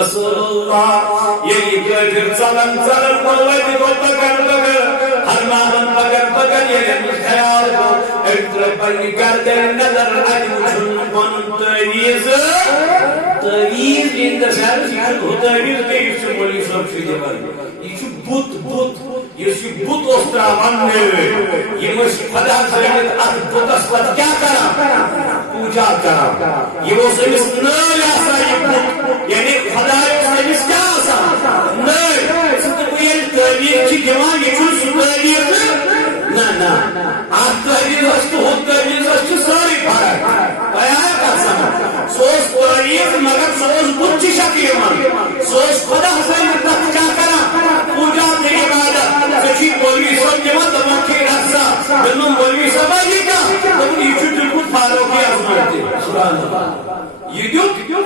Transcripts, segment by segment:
رسول اللہ یہ کافر چلن چلن مولوی کو پکڑ پکڑ ہر ماہن پکڑ پکڑ یہ خیال کو ایٹر پنی کردے نظر اجمشن بن تعویز تعویز ان دا سینس یہ تعویز کے اس مولی صاحب سے دیوان یہ بت بت یہ بت اس تراوان میں یہ مش خدا سے ات بتس پت کیا کرا پوجا کرا یہ وہ سمس نہ ایسا یہ بت یعنی خدا سمس کیا آسا نہیں ستویل تعبیر کی دیوان یہ چون ستویل نا آپ تعبیر وقت ہو تعبیر وقت ساری فرق بیان کا سمجھ سوز تعبیر مگر سوز بت کی شکل من سوز خدا سے مطلب کیا کرا پوجا کی عبادت سچی مولوی صاحب کے بعد دماغ کے رسا دنوں مولوی صاحب آئی کیا تم یہ چھوٹی کچھ فاروقی عظمت دی سبحان اللہ یہ کیوں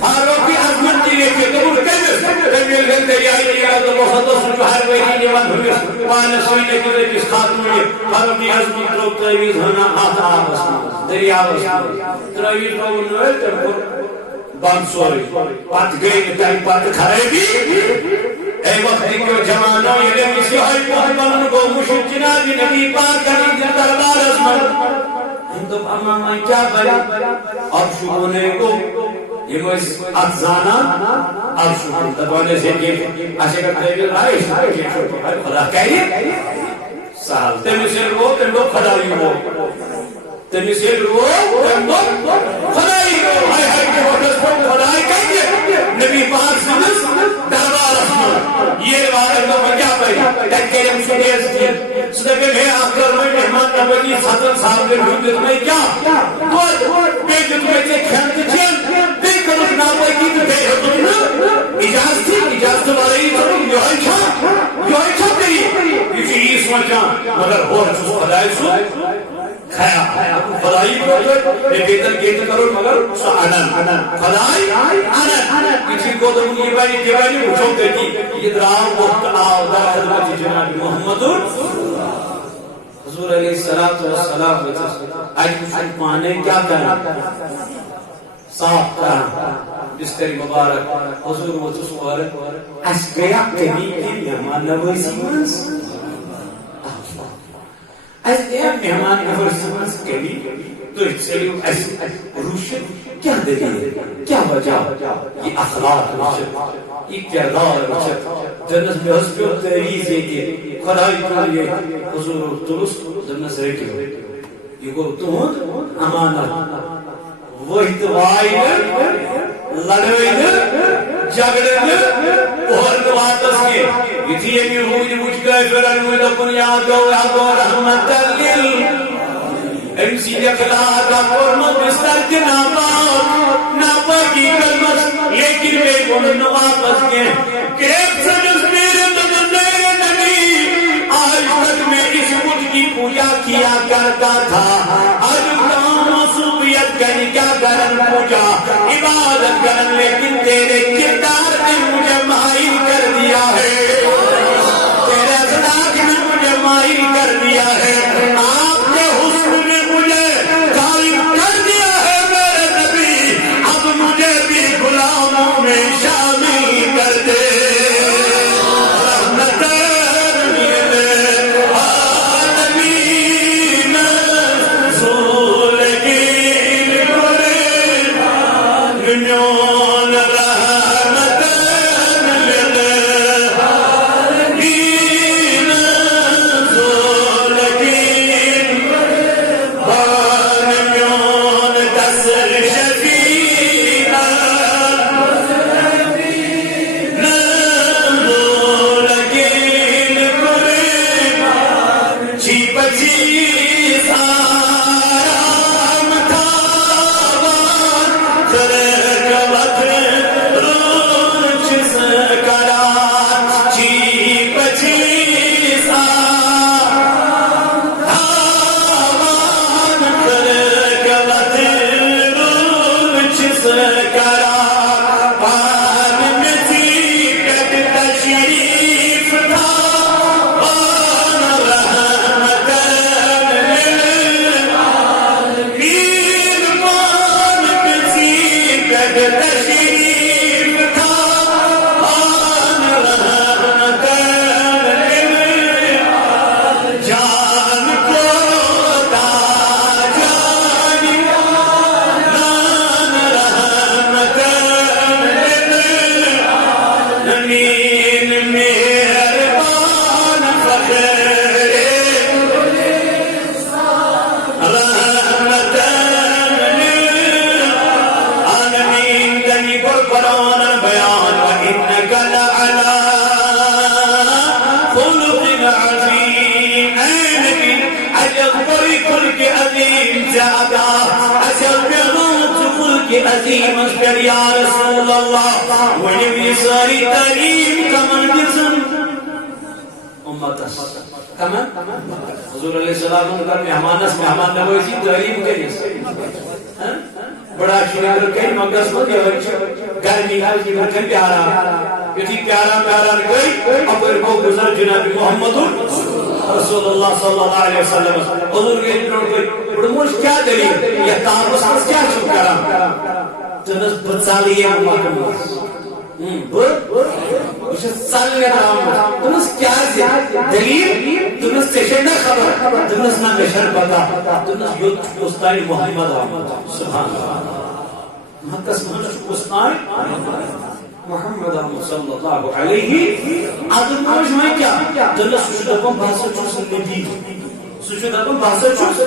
فاروقی عظمت دی لیے قبول کرس تبیل گھنٹے آئی لیا تو محدث جو ہر وہی دیوان ہوئی پانا سوئنے کے لیے کس خاتم ہوئی فاروقی عظمت رو تعویز ہونا آتا آپس میں دریا آپس میں تعویز رو انہوں نے بان سوری پات گئی نتائی پات کھرے بھی اے وقت کیوں جمانوں یہ کسی ہوئی پہنبان کو مشک جنابی نبی پاک کریں دل دربار ازمن ہم تو امام کیا بری اب شکونے کو یہ مجھ افزانہ اب شکون تبانے سے کہ آشے کرتے ہیں آئے خدا کہیے سال تیمی سے رو تیم لوگ خدایی ہو تیمی سے رو تیم لوگ خدایی ہو ہائے ہائے کے وقت کو خدای کہیے نبی پاک سمس دربار ازمن یہ روایت کو کیا پہی تکیرے مشکیز تھی صدقے میں آخر میں مہمان نبی صدر صاحب کے حدود میں کیا تو بیجت میں سے کھانت چین بے کرو ناوے کی تو بے حدود اجازت تھی اجازت والی تو یہ چھا تیری یہ چیز سمجھان مگر ہو رسول خدای سو کھایا خدای بولے یہ بیتر گیت کرو مگر انن خدای انن کسی کو تو یہ بانی اچھو کرتی یہ درام وقت آو در خدمت جناب محمد حضور علیہ السلام آج مشکل پانے کیا کرنا صاف کرنا بستری مبارک حضور و تصور اس گیا کبھی کی مہمان نوازی منس اس گیا مہمان نوازی منس کبھی تو چلیو اس روشت کیا دلیل کیا وجہ یہ اخلاق روشت یہ کردار روشت جنس میں حسب و تحریز یہ خدای تعالی حضور درست جنس رکھو یہ کو تون امانت وہی دعائیں لڑوئیں جگڑیں اور واپس کے اتھیے بھی ہوئی مجھ گئے فرن میں لکن یادو رحمت لیل امسی اخلاق اور مبستر کے ناپاکی کلمت لیکن بے گن واپس کے کیپ سجس میرے نمندے نبی آج تک میں اس خود کی پوجا کیا کرتا تھا آج کام صوبیت کرنے کیا کرن پوجا عبادت کرن لیکن تیرے کردار نے مجھے مائل کر دیا ہے تیرے صداق نے مجھے مائل کر دیا ہے آپ کے حسن نے مجھے غالب کر دیا ہے میرے نبی اب مجھے بھی غلاموں میں زیادہ اصل پیغام ژٕ ملکہِ عظیٖمس پٮ۪ٹھ یا رسول اللہ ؤنِو یہِ سٲری تعلیٖم کمن دِژٕن امتس کمن حضور علیہ السلام کر مہمانس مہمان نوازی تعلیٖم کٔرِس بڑا شریف رکھیں مقدس مت گرمی رکھیں پیارا یتھی پیارا پیارا گئی اپر کو گزر جناب محمد رسول اللہ صلی اللہ علیہ وسلم حضور کے برونٹ برموش کیا دلیل یہ تابس مس کیا چھو کرا تنس بچالیے امت بس چلنے رام تنس کیا دلیل تنس سیشن نہ خبر تنس نہ مشر پتا تنس یوت استاد محمد سبحان اللہ مقدس استاد محمد صلی اللہ علیہ ادم میں کیا تنس دپن باسا چھس نبی سچ دپن باسا چھس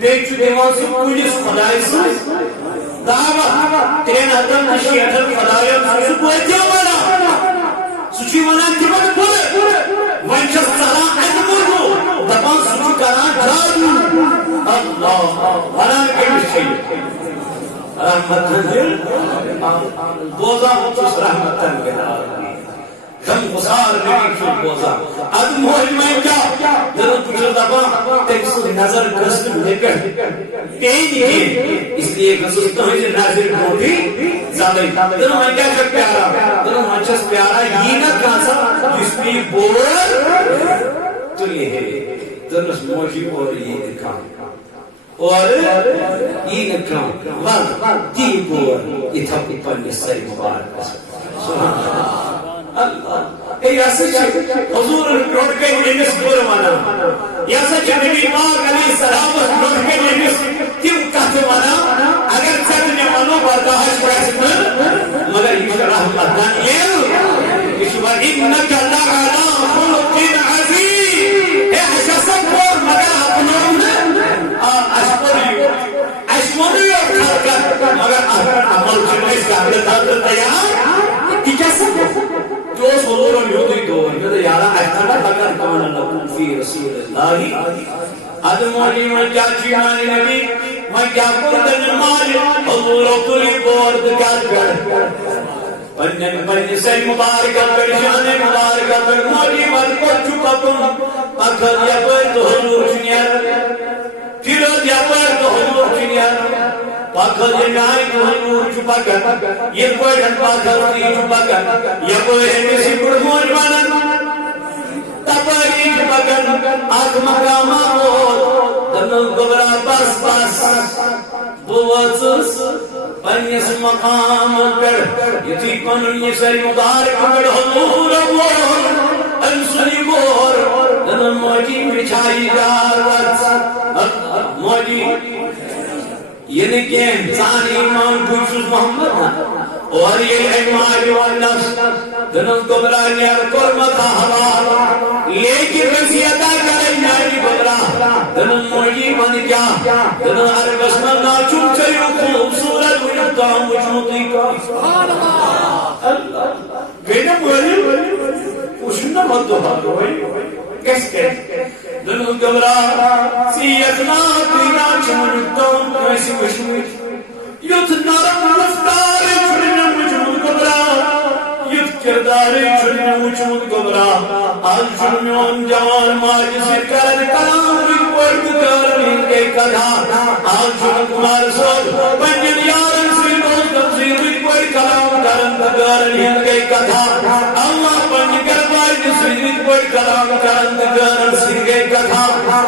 بیچ دیوان سے پولیس خدای سے دعوت تین ادم شیطان خدای سے کوئی ونا سچ ونا تمن پورے ونچس سلام ادم دپن سچ کرا جادو اللہ ونا کے رحمتن بوزا چس رحمتن کے غم گسار نبی چھو بوزا ادم ہوئی میں کیا ضرور پچھل دبا تیس نظر قسم لیکر تین ہی اس لیے قسم تمہیں نظر کھوٹی زادی ضرور میں کیا چھک پیارا ضرور میں چھس پیارا یہ نہ کھانسا جس بھی بور تو یہ ہے ضرور موجی اور یہ دکھا اور یہ نکام وان دی بور یہ تھا پن سر مبارک سبحان اللہ اے ایسے حضور روٹ کے نمس بور مانا ایسے نبی پاک علیہ السلام روٹ کے نمس کیوں کہتے مانا اگر چند نے منو برداشت کرسن مگر یہ رحمت دانیل اس وقت انکا لعلا خلق عظیم اے حشسن بور مگر اپنوں اشمونی اور خلقت مگر عمل چنیس کا عمل تیار کی کیسے جو حضور یودی دو یہ یارا احتنا بکر کان لکم فی رسول اللہ آدم علی من کیا چیمانی نبی من کیا کردن مالی حضور اپنی بورد کر پنجن سر مبارکہ پر شان مبارکہ پر مولی من کو چکا کن اکھر یا پر تو حضور چنیر پھر یا پر تو حضور چنیر پاکھل جنائی تو حضور چھپا کر یہ کوئی ڈھن پاکھل کی چھپا کر یہ کوئی کسی پڑھموج مانن تپاری چھپا کر آگ مقامہ کو دنل گبرا پاس پاس بوازس پنیس مقام کر یہ تھی کنن یہ سری مبارک کر حضور بور انسلی بور دنل موجی بچھائی جار موجی یہ دیکھیں انسان ایمان پوچھوز محمد اور یہ ایمان والنفس دنوں قبرہ نیر قرمتا حوال لیکن رسیتا کریں ناری قبرہ دنوں موجی من کیا دنوں عربس من ناچون چیو خوبصورت ویتا وجودی کا اللہ گئینا مولی پوچھنا مت دو بات ہوئی کیسے دنوں قبرہ سیدنا پینا چمنتوں کیسی مشہور یوت نرم رفتار چھڑنا مجمود قبرہ یوت کردار چھڑنا مجمود قبرہ آج چھڑنون جوان ماج سے کرد کلام ریپورٹ کرنے کے کدھا آج چھڑن کمار سوچ بنجن یارن سی روز تفسیر ریپورٹ کلام کرنے کے کدھا اللہ بنج کربائی جس ریپورٹ کلام کرنے کے کدھا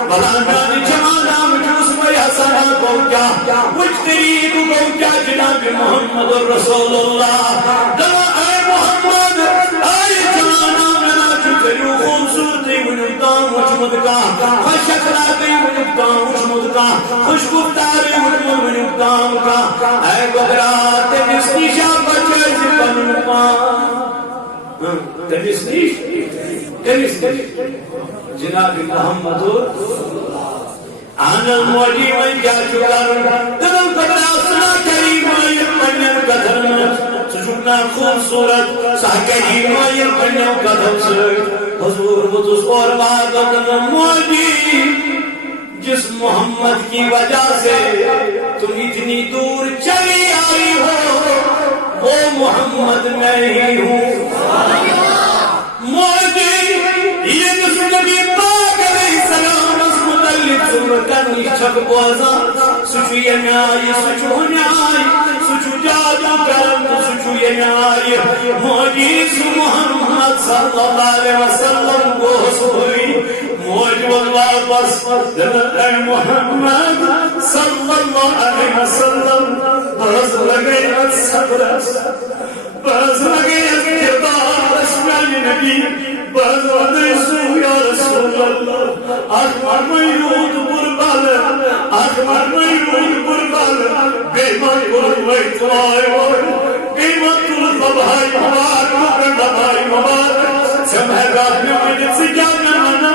بلانڈان جمانا مجوس میں حسنہ پہنچا مجتری کو پہنچا جناب محمد رسول اللہ دعا اے محمد اے جمانا منا چکلو خوبصورتی ونبتان وچمد کا خوشکلاتی ونبتان وچمد کا خوشگفتاری ونبتان کا اے گبرات تمسنیشا بچے زبن نبان تمسنیش جناب محمد آن الموجی من کیا چکر دلم قبر آسنا کریم آئیر پنیر قدر سجھنا خوبصورت ساہ کریم آئیر پنیر قدر حضور مدس اور بادت موجی جس محمد کی وجہ سے تم اتنی دور چلی آئی ہو وہ محمد میں ہی ہوں. موجی یہ جس نبی پاک علیہ السلام اس متعلق سبکن شک بوزا سچو یہ میائی سچو نیائی سچو جادو کرم سچو یہ میائی موجی سو محمد صلی اللہ علیہ وسلم کو سوئی موج واللہ بس اے محمد صلی اللہ علیہ وسلم بس لگے صبر بس لگے کردار اسماعیل نبی بس ودیسو یا رسول اللہ اکبر میرود بربال اکبر میرود بربال بیمان قربیت آئے وائے قیمت الضبائی مبارک الضبائی مبارک سمہرات میں مجھے سے جانا منا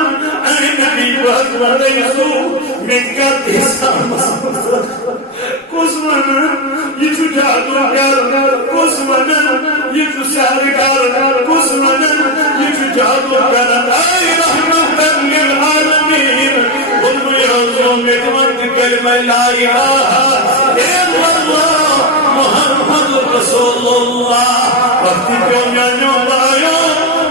اے نبی بس ودیسو مدکت حساب کسمن یہ جو جادو گر کسمن یہ جو سہرگار کسمن یہ جو جادو گر اے رحمت للعالمین قلب یعظم مدمت کلمہ لا الہ الا اللہ محمد رسول اللہ وقتی کیوں نانیوں بایوں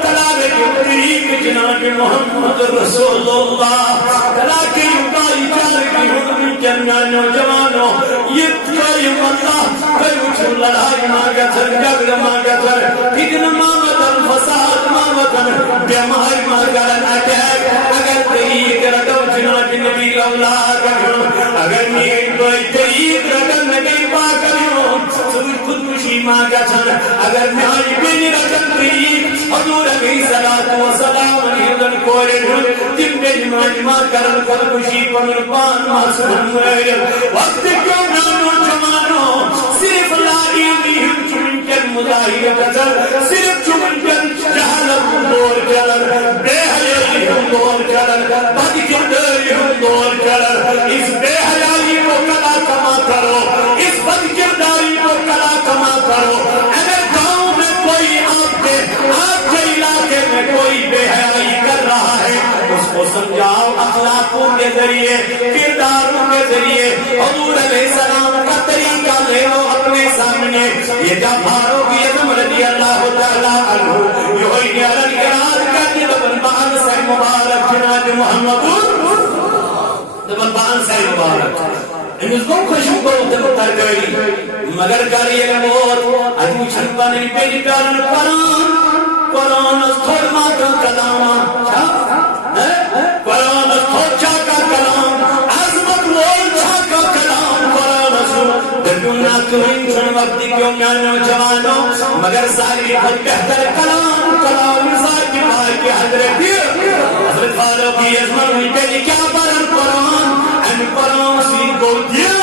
تلالے کے طریق جناب محمد رسول اللہ تلاکے یکائی چار کی حکمی جنانوں جوانوں یہ قائم اللہ قیوچ لڑائی مانگتن جگل مانگتن فتن مانگتن فساد مانگتن بیمائی مانگتن اگر طریق رکھو جناب نبی اللہ کرو اگر نیت کوئی طریق رکھو نبی پاک کرو سوچ خودکشی مانگتن اگر نیائی بینی رکھو طریق حضور علیہ السلام علیہ کوئی تم بینی مانگما کرن خودکشی پنر پان ماسمن مویر وقت کیوں نانو جمانو صرف لائی لیہم چمنکن مظاہر قدر صرف چمنکن جہالت دور کرن بے حیالی ہم دور کرن بد کرداری ہم دور کرن اس بے حیالی کو کلا کما کرو اس بد کرداری کو کلا کما کرو اگر گاؤں میں کوئی آپ کے علاقے میں کوئی بے حیائی کر رہا ہے اس کو سمجھاؤ اخلاقوں کے ذریعے کرداروں کے ذریعے حضور علیہ السلام کا طریقہ لے لو اپنے سامنے یہ جب بھارو کی ادم رضی اللہ تعالیٰ عنہ یہ ہوئی نیارن اراد کرنے دبن بان سے مبارک جناب محمد دبن بان سے مبارک انہوں کو خوشو کو دبن ترگئی مگر کریے موت ادو چھنپا نہیں پیری پیارن قرآن اس تھوڑ ماتا کلاما قرآن اس تھوڑ چاکا کلام عظمت وول چاکا کلام قرآن اس دنیا تمہیں چھن وقتی کیوں میانو جوانوں مگر ساری خود بہتر کلام ساری بھائی کی حضرت حضرت فاروقی عظمت ہوئی کہ کیا برن قرآن ان قرآن سی کو دیا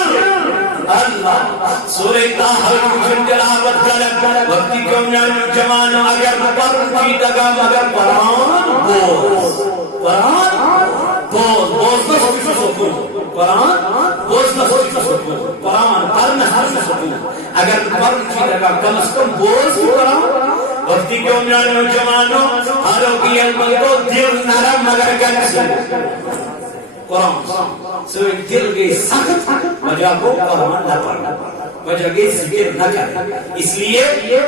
اللہ سورہ تاہر کچھ تلاوت کرن وقتی کیوں میانو جوانوں اگر قرآن کی دگا مگر قرآن بوز بوز نہ سکون قرآن بوز نہ سکون قرآن پڑھنا ہر نہ سکون اگر قرآن کی دگا کم از کم بوز کی قرآن وقتی کیوں میانو جوانوں ہارو کی علم کو دل نرم مگر گن سے قرآن سوئے دل گئی سخت وجہ کو قرآن نہ پڑھنا وجہ گئی ذکر نہ کرنا اس لیے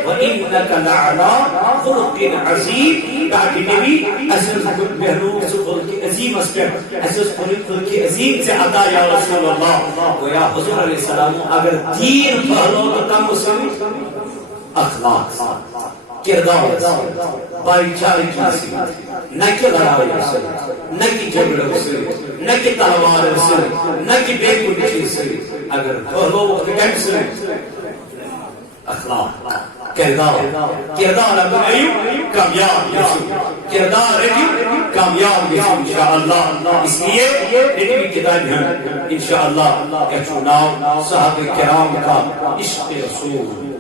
وَإِنَّكَ لَعَلَىٰ خُلُقٍ عَظِيمٍ تاکہ نبی اساس خود بہروب سے خلق عظیم اسپیٹ اساس خلق عظیم سے عطا یا رسول اللہ گویا حضور علیہ السلام اگر دین پہلو تو کم اسمی اخلاق کردار بھائی چارے کی نہ کہ لڑائی سے نہ کہ جھگڑے سے نہ کہ تلوار سے نہ کہ بے کچھ سے اگر لوگ کم سے اخلاق کردار اگر ایوب کامیاب کردار ایوب کامیاب انشاءاللہ اس لیے ایک کتاب ہے انشاءاللہ کہ چناؤ صحابہ کرام کا عشق رسول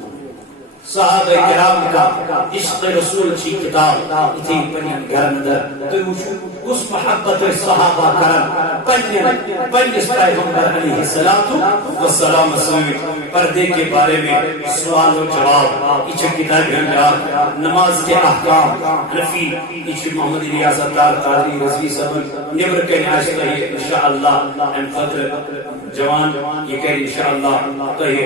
صحابہ کرام کا عشق رسول کی کتاب اتنی پنی گھر اندر تو اس محبت صحابہ کرم پنجس پیغمبر علیہ السلام پردے کے بارے میں سوال و جواب یہ کتاب انجام نماز کے احکام حنفی یہ محمد ریاضت دار قاضی رضوی صاحب نبر کے ناشتہ انشاءاللہ ان خطر جوان یہ کہ انشاءاللہ تو یہ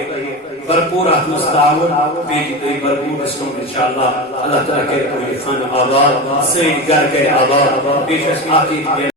بھرپور مستعاون بیٹی تو بھرپور اسلام انشاءاللہ اللہ تعالیٰ کے خان آباد سید گھر کے آباد پیش آتی